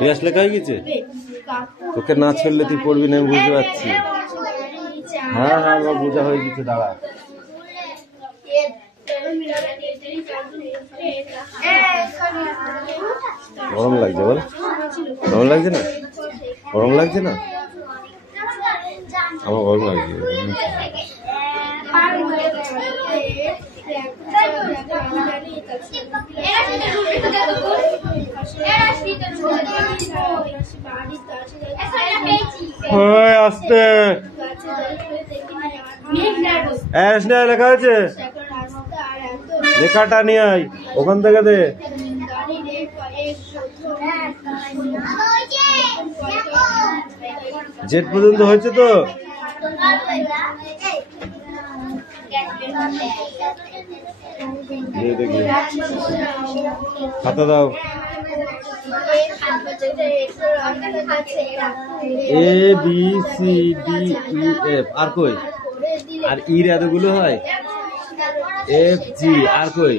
রিয়াস লেখা হয়ে গেছে? তোকে না ছাড়লে তুই পড়বি না, আমি বুঝতে পারছি। হ্যাঁ হ্যাঁ আমার বোঝা হয়ে গেছে, দাঁড়া। গরম লাগছে বল? গরম লাগছে না? গরম লাগছে না? আমার গরম লাগছে। আসতে লেখা আছে, লেখাটা নিয়ে আয় ওখান থেকে দে। জেড পর্যন্ত হয়েছে তো? খাতা দাও। A B C D E F, আর কই? আর ইর এতগুলো হয়? এফ জি, আর কই?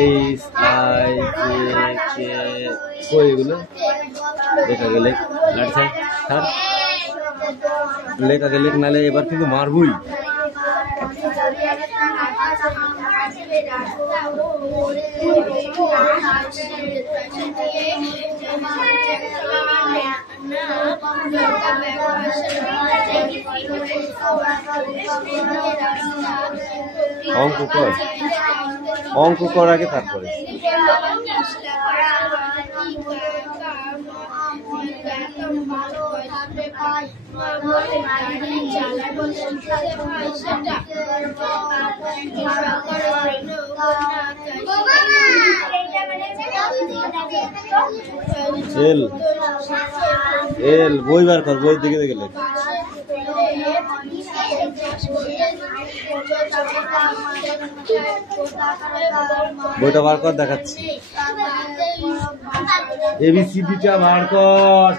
এইচ আই জে কে, কই এগুলো? লেখা গেলে লাড়ছে স্যার, লেখা গেলে নালে এবার কিন্তু মারবই। অঙ্ক কর, অঙ্ক কর আগে, তারপরে এল এল বই বার কর, বই দিকে গেলে বইটা বার কর, দেখাচ্ছি। এবিসিডিটা বার কর।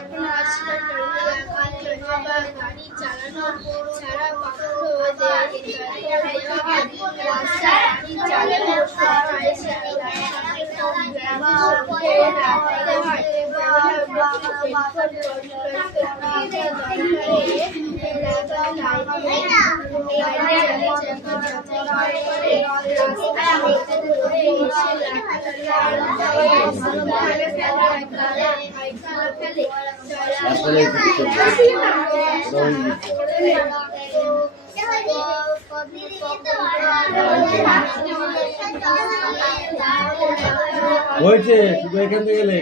হয়েছে, শুধু এখান থেকে গেলে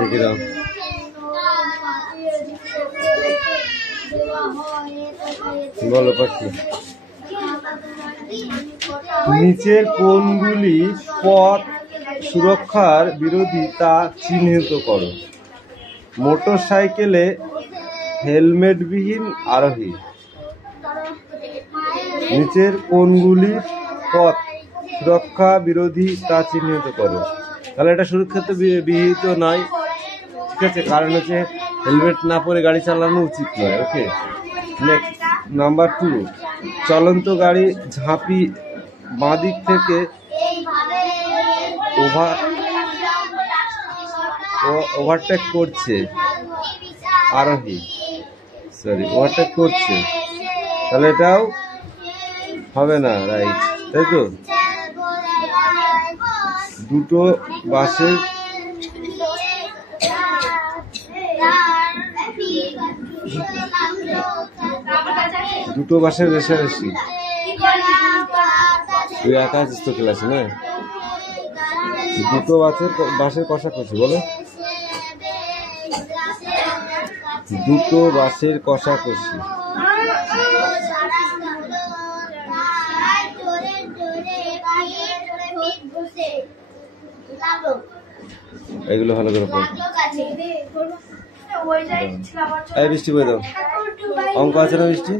লিখে দাও। বলো পাখি, নিচের কোনগুলি পথ সুরক্ষার বিরোধী তা চিহ্নিত করো। মোটর সাইকেলে হেলমেটবিহীন আরোহী। নিচের কোনগুলি পথ সুরক্ষা বিরোধী তা চিহ্নিত করো। তাহলে এটা সুরক্ষিত বিহিত নয়, ঠিক আছে, কারণ হচ্ছে হেলমেট না পরে গাড়ি চালানো উচিত নয়। ওকে, নেক্সট নাম্বার 2, চলন্ত গাড়ি ঝাঁপি বাঁ দিক থেকে ওভারটেক করছে আরোহী, ওভারটেক করছে, তাহলে এটাও হবে না, রাইট, তাই তো? দুটো বাসের দুটো বাসের রেশারেশি। তুই একা আছিস তো ক্লাসে না? দুটো বাসের কষাকষি বলো। দুটো বাসের কষাকষি। এগুলো ভালো করে পড়ো। এই বৃষ্টি বই দাও। অঙ্ক আছে না বৃষ্টি?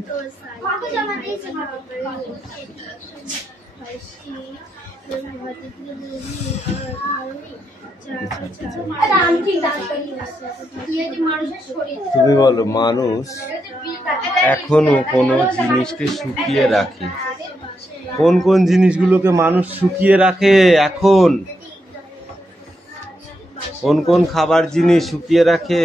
তুমি বলো, মানুষ এখনো কোনো জিনিসকে শুকিয়ে রাখে। কোন কোন জিনিসগুলোকে মানুষ শুকিয়ে রাখে এখন? কোন কোন খাবার জিনিস শুকিয়ে রাখে?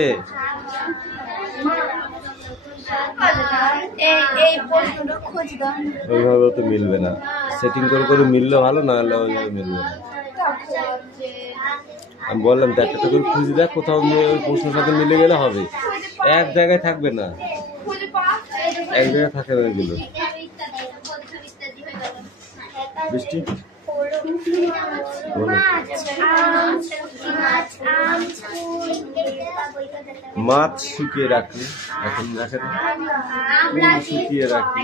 ওইভাবে তো মিলবে না, সেটিং করে করে মিললে ভালো, না হলে ওইভাবে মিলবে না। আমি বললাম যে একটা করে খুঁজে দেখ, কোথাও ওই প্রশ্নের সাথে মিলে গেলে হবে। এক জায়গায় থাকবে না, এক জায়গায় থাকে না এগুলো। বৃষ্টি মাছ শুকিয়ে রাখলে এখন রাখে না, শুকিয়ে রাখি,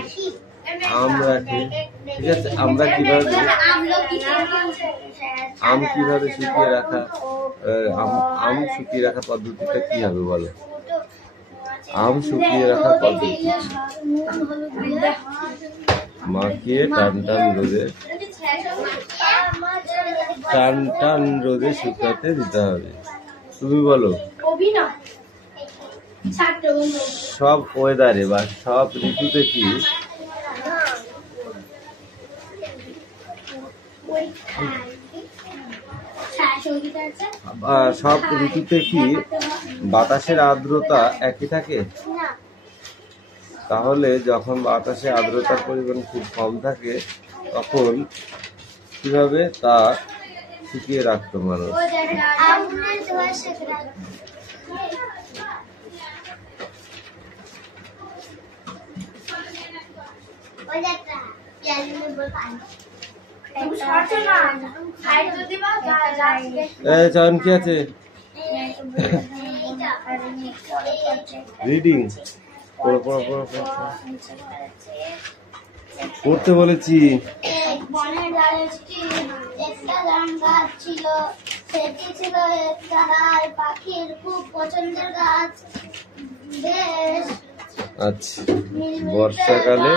আম রাখি। ঠিক আছে, আমরা কিভাবে আম কিভাবে শুকিয়ে রাখা, আম শুকিয়ে রাখার পদ্ধতিটা কি হবে বলো? আম শুকিয়ে রাখার পদ্ধতি মাখিয়ে টান টান রোদে শুকাতে দিতে হবে। তুমি বলো, সব ওয়েদারে বা সব ঋতুতে কি সব ঋতুতে কি বাতাসের আর্দ্রতা একই থাকে? তাহলে যখন বাতাসে আর্দ্রতার পরিমাণ খুব কম থাকে তখন কিভাবে তা শুকিয়ে রাখতো মানুষ? চয়ন কি আছে? রিডিং পড়তে বলেছি। বনের ধারে একটা গাছ ছিল, সেটি ছিল একটা পাখির খুব পছন্দের গাছ। বেশ আচ্ছা, বর্ষাকালে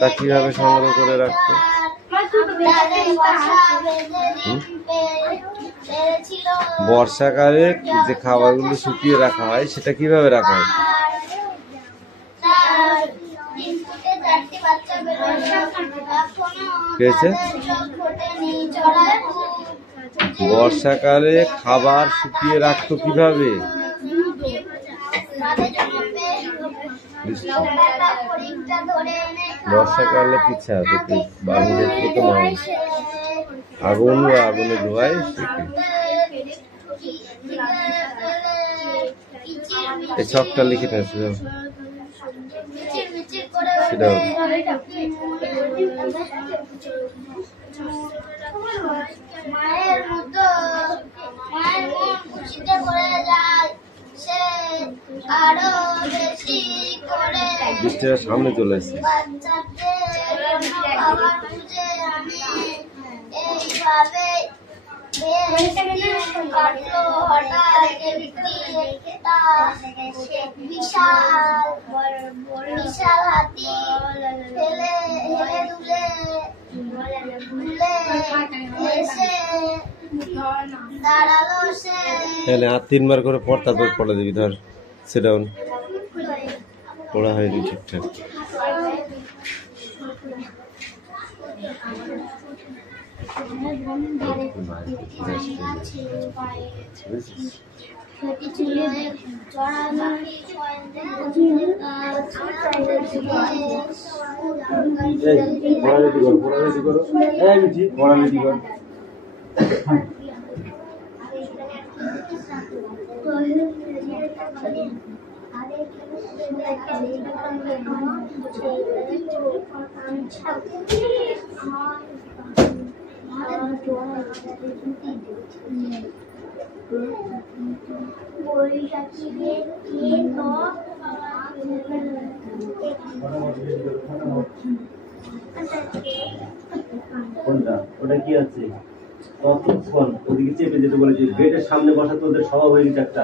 তা কিভাবে সংগ্রহ করে রাখতো? বর্ষাকালে যে খাবারগুলো শুকিয়ে রাখা হয় সেটা কিভাবে রাখা হয়? বর্ষাকালে খাবার শুকিয়ে রাখতো কিভাবে? বর্ষাকালে পিছা বাঙালির মতো মানুষ আগুন বা আগুনে ধোয়ায় শুকি। এই ছকটা লিখে নিয়েছে সেটা মায়ের মতো মায়ের মন খুশিতে ভরে যায়, সে আরো বেশি করে বৃষ্টির সামনে চলে এসেছে। বাচ্চাদের জন্য খাবার খুঁজে আনে। এইভাবে কাটলো হঠাৎ একটি একটা বিশাল হাতি হেলে দুলে এসে দাঁড়ালো। সে তাহলে আর 3 বার করে পড়, তারপর পড়ে দিবি। ধর সেটা পড়া হয়নি ঠিকঠাক। কোনটা ওটা কি আছে ততক্ষণ ওদিকে চেপে যেতে বলেছি গেটের সামনে বসা তোদের স্বভাব হয়ে গেছে একটা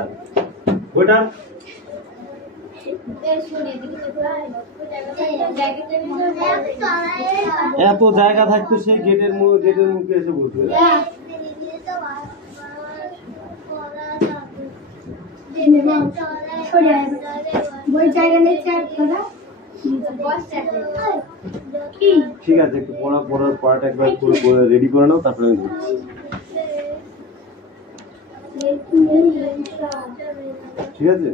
ওটা এত জায়গা থাকতো সেই গেটের মুখে এসে বসবে ঠিক আছে একটু পড়াটা একবার রেডি করে নাও তারপরে আমি ধরছি ঠিক আছে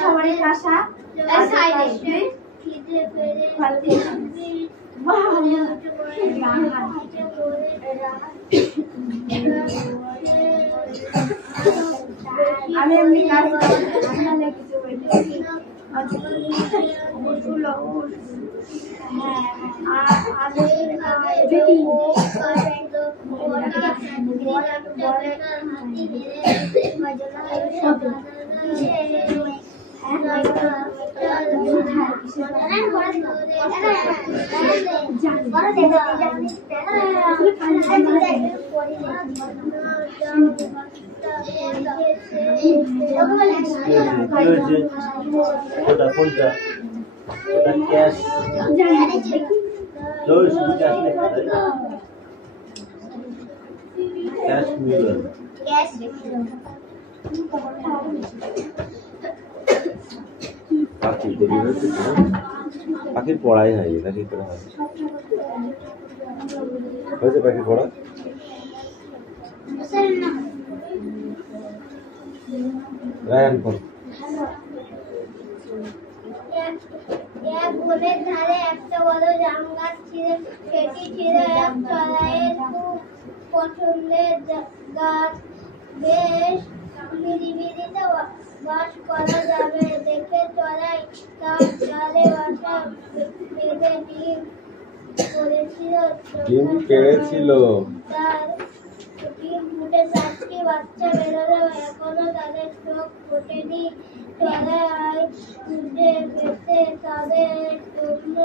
সবারই আশা আমি এমনি পাখির পড়াই হয়নি নাকি করে হয় হয়েছে পাখির পড়া রায়ান পড় এক বনের ধারে একটা বড় জাম গাছ ছিল সেটি ছিল এক চড়াইয়ের খুব পছন্দের গাছ বেশ নিরিবিলিতে বাস করা যাবে দেখে চড়াই তার ডালে বাসা বেঁধে ডিম পেড়েছিল তার ডিম ফুটে 4টি বাচ্চা বেরোলো এখনো তাদের চোখ ফোটেনি চড়াই খুঁজে পেতে তাদের জন্য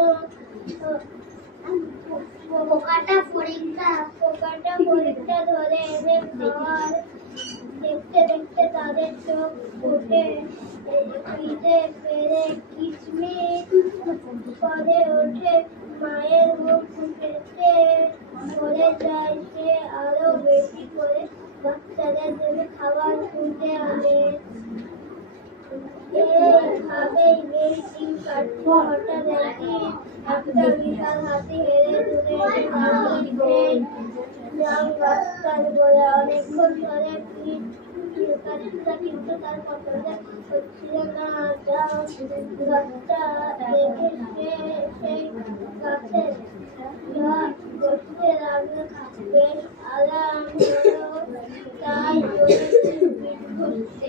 পোকাটা ফড়িংটা ধরে এনে খাওয়ার দেখতে দেখতে তাদের চোখ ফুটে খিদে পেরে কিচমিচ করে ওঠে মায়ের মুখ পেতে পড়ে যায় সে আরো বেশি করে বাচ্চাদের জন্য খাবার খুঁজে আনে এইভাবেই বেশ দিন কাটছে হঠাৎ একদিন একটা বিশাল হাতি হেরে দূরে জাম গাছটার বলে অনেকক্ষণ ধরে কিন্তু তার পছন্দ হচ্ছিল না জাম গাছটা দেখে সেই গাছের বসতে লাগলো বেশ আরাম হলো তাই বসতে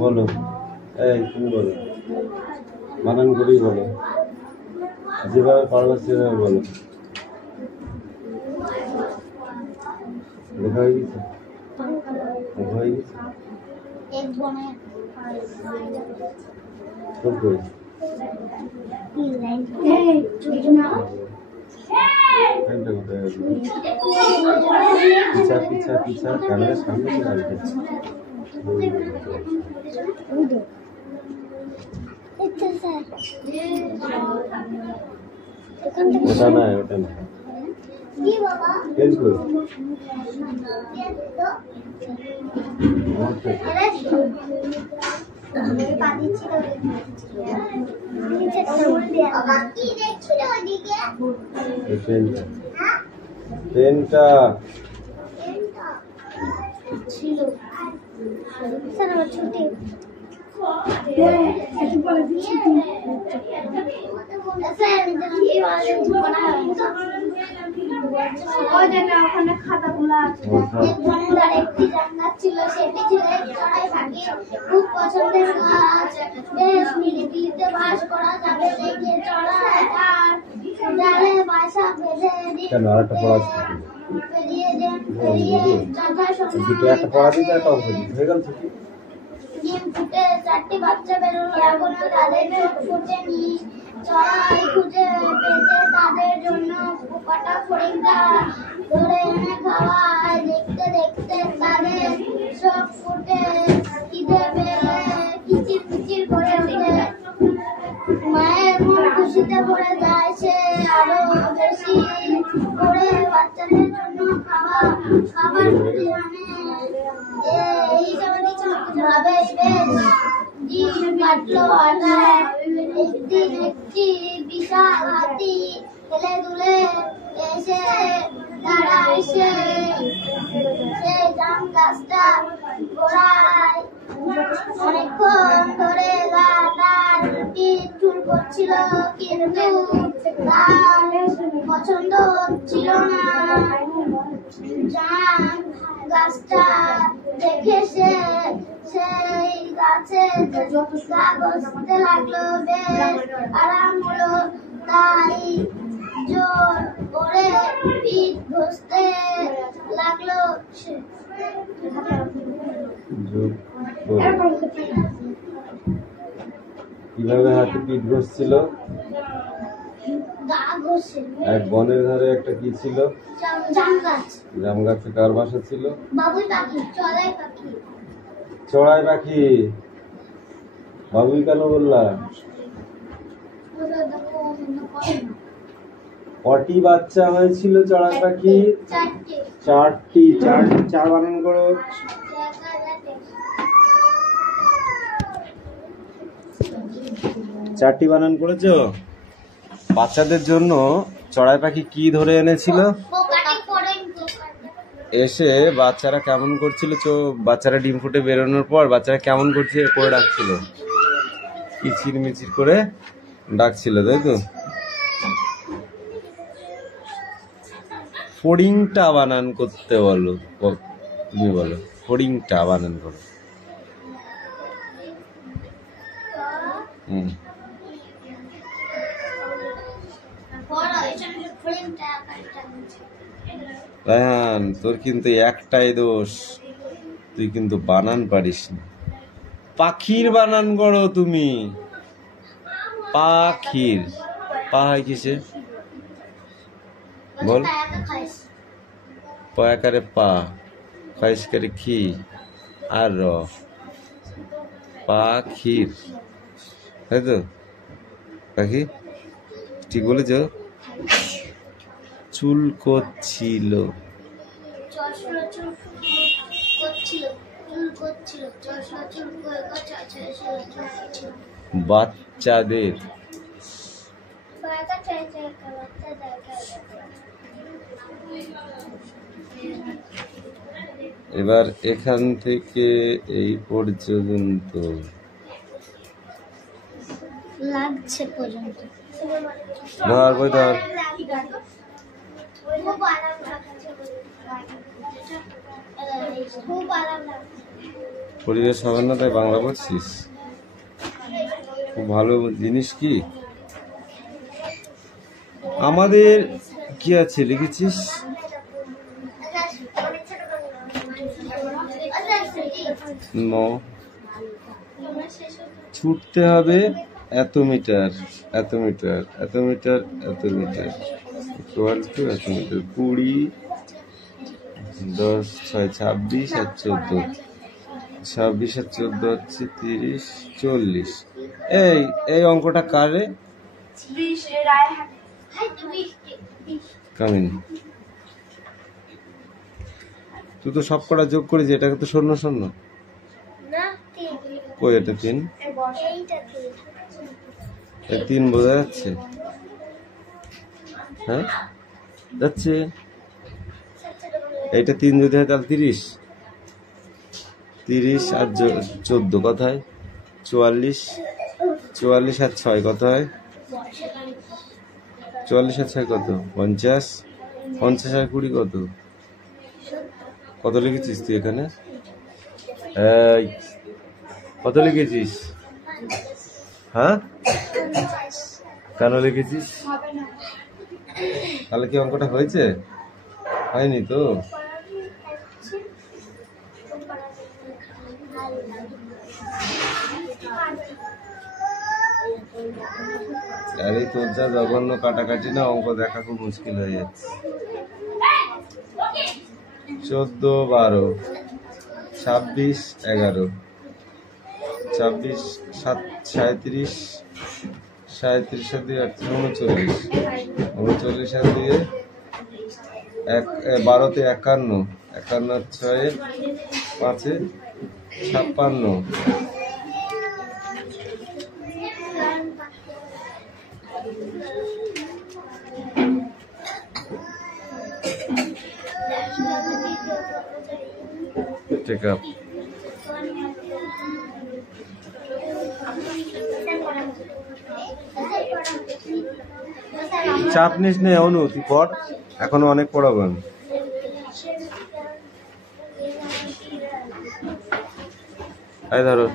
বলো এই তুমি বলো বানান করেই বলো যেভাবে পারবে সেভাবে বলো লেখা হয়ে গেছে লেখা হয়ে গেছে কোন কই পেনটা কোথায় আছে পিছা পিছা পিছা ক্যামেরার সামনে চলে আসবে ওটা না ওটা না পেন কই পেনটা ছিল স্যার আমার ছুটি খুব পছন্দের গাছ বেশ নিরিবিলিতে বাস করা যাবে দেখে চড়াই আর ডালে বাসা বেঁধে ডিম ফুটে 4টি বাচ্চা বেরোলো এখনো তাদের চোখ ফুটেনি চড়াই খুঁজে পেতে তাদের জন্য পোকাটা ফড়িংটা ধরে এনে খাওয়ায় দেখতে দেখতে তাদের চোখ ফুটে খিদে পেলে কিচির কিচির করে ওঠে মায়ের মন খুশিতে ভরে যায় সে আরো বেশি করে বাচ্চাদের জন্য খাবার খুঁজে আনে এই জন্য ভাবে বেশ দিন কাটলো হঠাৎ একদিন একটি বিশাল হাতি হেলে দুলে এসে দাঁড়ায় সেই জাম গাছটা গোড়ায় অনেকক্ষণ ধরে তার পিঠ চুল করছিল, কিন্তু তার পছন্দ হচ্ছিল না। জাম গাছটা দেখে সেই গাছে গা ঘষতে লাগলো, বেশ আরাম হলো, তাই জোর করে পিঠ ঘষতে লাগলো। কিভাবে হাতে পিঠ ঘষছিল? গা ঘষে। এক বনের ধারে একটা কি ছিল? জাম গাছ। জাম গাছে কার বাসা ছিল? বাবুই পাখি, চড়াই পাখি। চড়াই পাখি। বাবুই কেন বললা? কটি বাচ্চা হয়েছিল চড়াই পাখি? চারটি। চার বানান করো। চারটি বানান করেছো? বাচ্চাদের জন্য চড়াই পাখি কি ধরে এনেছিল? এসে বাচ্চারা কেমন করছিল, বাচ্চারা ডিম ফুটে বেরোনোর পর বাচ্চারা কেমন করছে করে ডাকছিল, কিচির মিচির করে ডাকছিল, তাই তো? ফড়িংটা বানান করতে বলো, তুমি বলো ফড়িংটা বানান করো। রায়হান, তোর কিন্তু একটাই দোষ, তুই কিন্তু বানান পারিস না। পাখির বানান করো তুমি। পাখির পা হয় কিসে বল? পয়াকারে পা, খাইসকারে খি, আর র, পাখির, তাই তো? পাখি ঠিক বলেছ। চুল করছিল, বাচ্চাদের। এবার এখান থেকে এই পর্যন্ত লাগছে পর্যন্ত ধর বই ধর। পরিবেশ হবে না তাই বাংলা পড়ছিস? খুব ভালো জিনিস। কি আমাদের কি আছে লিখেছিস? ছুটতে হবে এত মিটার, এত মিটার, এত মিটার, এত মিটার, equal to এত মিটার। 20, 10, 6, 26 আর 14, 26 আর 14 হচ্ছে 30, 40। এই অঙ্কটা কারে? কামিন, তুই তো সব কটা যোগ করেছিস, এটাকে তো শূন্য শূন্য। কই এটা 3? 3 বোঝা যাচ্ছে? হ্যাঁ যাচ্ছে। এইটা 3 যদি হয় তাহলে 30, 30 আর 14 কত হয়? 44, 44 আর 6 কত হয়? 44 আর 6 কত? 50, 50 আর 20 কত? কত লিখেছিস তুই এখানে? কত লিখেছিস? হ্যাঁ কেন লিখেছিস? তাহলে কি অঙ্কটা হয়েছে? হয়নি তো। আরে তোর যা জঘন্য কাটাকাটি না, অঙ্ক দেখা খুব মুশকিল হয়ে যাচ্ছে। 14, 12, 26, 11, 26, 37, 37 আর 2 39, 39 আর 2 12 তে 51, 51 আর 6 5 56। Take up. চাপ নিস নে অনু, তুই পড়, এখনো অনেক পড়াবেন। এই ধরো,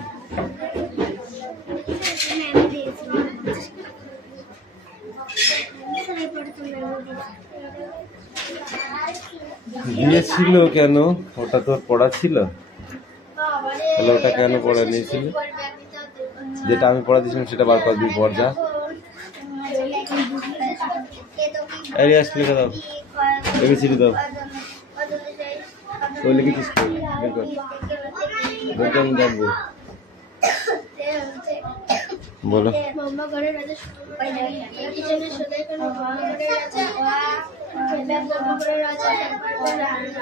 দিয়েছিল কেন? ওটা তোর পড়া ছিল? তাহলে ওটা কেন পড়া নিয়েছিল? যেটা আমি পড়া দিয়েছিলাম সেটা বার কর, দিই পড় যা। এরিয়াস লিখে দাও, এবিসিডি দাও। ওই লিখেছিস তো, বের কর, বের কর, দেখবো। বলো।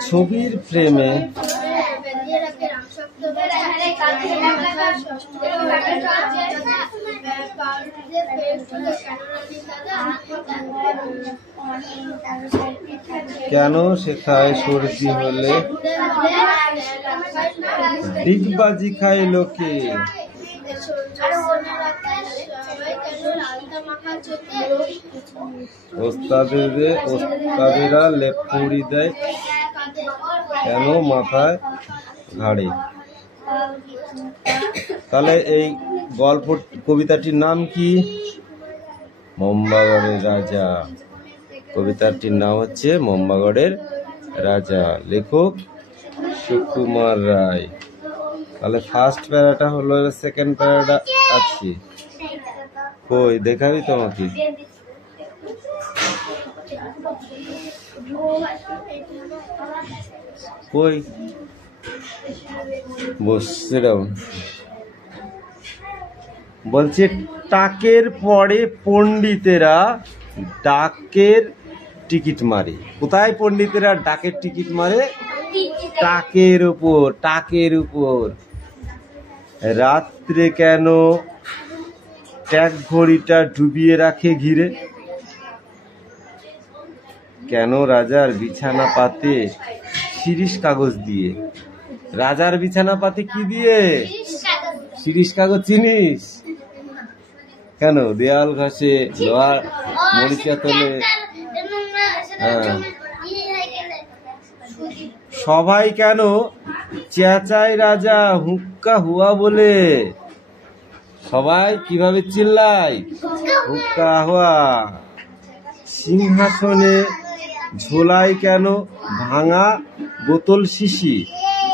ছবির ফ্রেমে কেন শেখায় সর্দি হলে ডিগবাজি খায় লোকে? ওস্তাদেরা লেপুড়ি দেয় কেন মাথায় ঘাড়ে? তাহলে এই গল্প কবিতাটির নাম কি? মম্বাগড়ের রাজা। কবিতাটির নাম হচ্ছে মম্বাগড়ের রাজা, লেখক সুকুমার রায়। তাহলে ফার্স্ট প্যারাটা হলো, সেকেন্ড প্যারাটা আছে কই দেখাবি তোমাকে? কই বসে দাও। বলছে টাকের পরে পণ্ডিতেরা ডাকের টিকিট মারে। কোথায় পণ্ডিতেরা ডাকের টিকিট মারে? টাকের উপর, টাকের উপর। রাত্রে কেন ট্যাক ঘড়িটা ডুবিয়ে রাখে ঘিরে? কেন রাজার বিছানা পাতে শিরিষ কাগজ দিয়ে? রাজার বিছানা পাতে কি দিয়ে? শিরিষ কাগজ। চিনিস? কেন দেয়াল ঘষে, লোহার মরিচা তোলে। হ্যাঁ। সবাই কেন চেঁচায় রাজা হুক্কা হুয়া বলে? সবাই কিভাবে চিল্লায়? হুক্কা হুয়া। সিংহাসনে ঝোলায় কেন ভাঙা বোতল শিশি?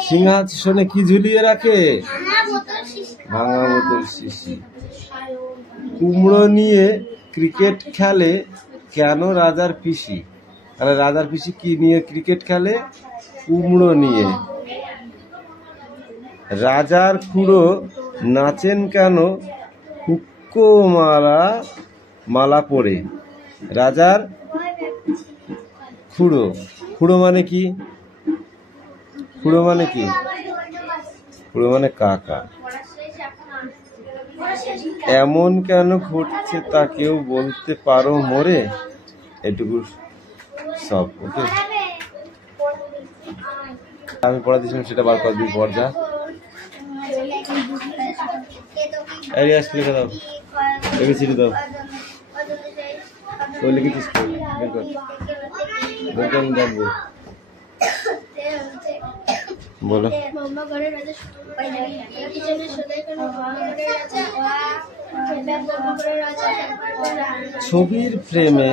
সিংহাসনে কি ঝুলিয়ে রাখে? ভাঙা বোতল শিশি। কুমড়ো নিয়ে ক্রিকেট খেলে কেন রাজার পিসি? তাহলে রাজার পিসি কি নিয়ে ক্রিকেট খেলে? কুমড়ো নিয়ে। রাজার খুড়ো নাচেন কেন হুক্কো মালা পরে? রাজার খুড়ো, খুড়ো মানে কি? খুড়ো মানে কি? খুড়ো মানে কাকা। এমন কেন ঘটছে তা কেউ বলতে পারো মোরে? এটুকু সব। ওকে, আমি পড়া দিয়েছিলাম সেটা বার কর, দিই পড় যা। এরিয়াস লিখে দাও, এবিসিডি দাও। ওই লিখেছিস তো, বের কর, বের কর, দেখবো। বলো। ছবির ফ্রেমে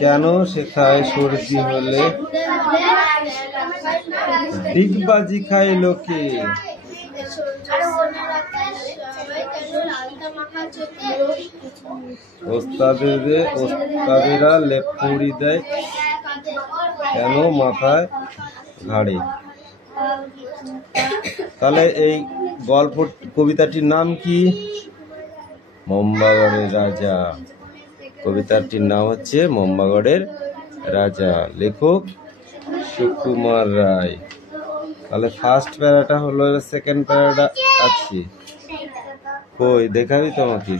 কেন শেখায় সর্দি হলে ডিগবাজি খায় লোকে? ওস্তাদেরা লেপুড়ি দেয় কেন মাথায় ঘাড়ে? তাহলে এই গল্প কবিতাটির নাম কি? মম্বাগড়ের রাজা। কবিতাটির নাম হচ্ছে মম্বাগড়ের রাজা, লেখক সুকুমার রায়। তাহলে ফার্স্ট প্যারাটা হলো, সেকেন্ড প্যারাটা আছে কই দেখাবি তোমাকে?